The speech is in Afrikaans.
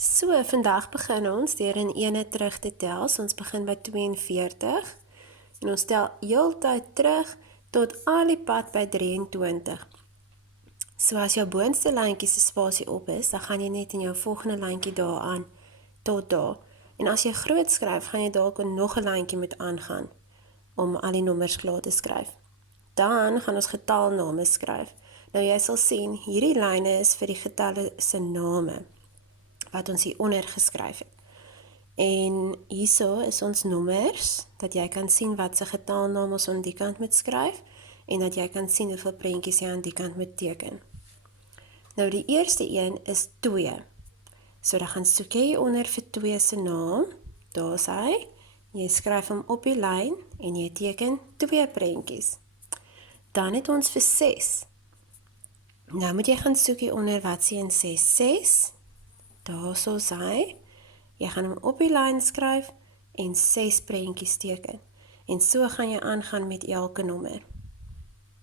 So, vandag begin ons deur in ene terug te tel. So, ons begin by 42 en ons tel heeltyd terug tot al die pad by 23. So, as jou boonste lyntjie se spasie op is, dan gaan jy net in jou volgende lyntjie daaraan tot daar. En as jy groot skryf, gaan jy dalk nog 'n lyntjie moet aangaan om al die nommers klaar te skryf. Dan gaan ons getalname skryf. Nou jy sal sien, hierdie lyne is vir die getalle se name wat ons hieronder geskryf het. En hierso is ons nommers, dat jy kan sien wat se getalnaam ons aan die kant moet skryf, en dat jy kan sien hoeveel prentjies jy aan die kant moet teken. Nou die eerste een is 2. So dan gaan soek jy onder vir 2 se naam, daar is hy, jy skryf hom op die lyn, en jy teken 2 prentjies. Dan het ons vir 6. Nou moet jy gaan soek hieronder wat sê in 6, 6, daar so sy, jy gaan hom op die lyn skryf en 6 prentjies teken. En so gaan jy aangaan met elke nommer.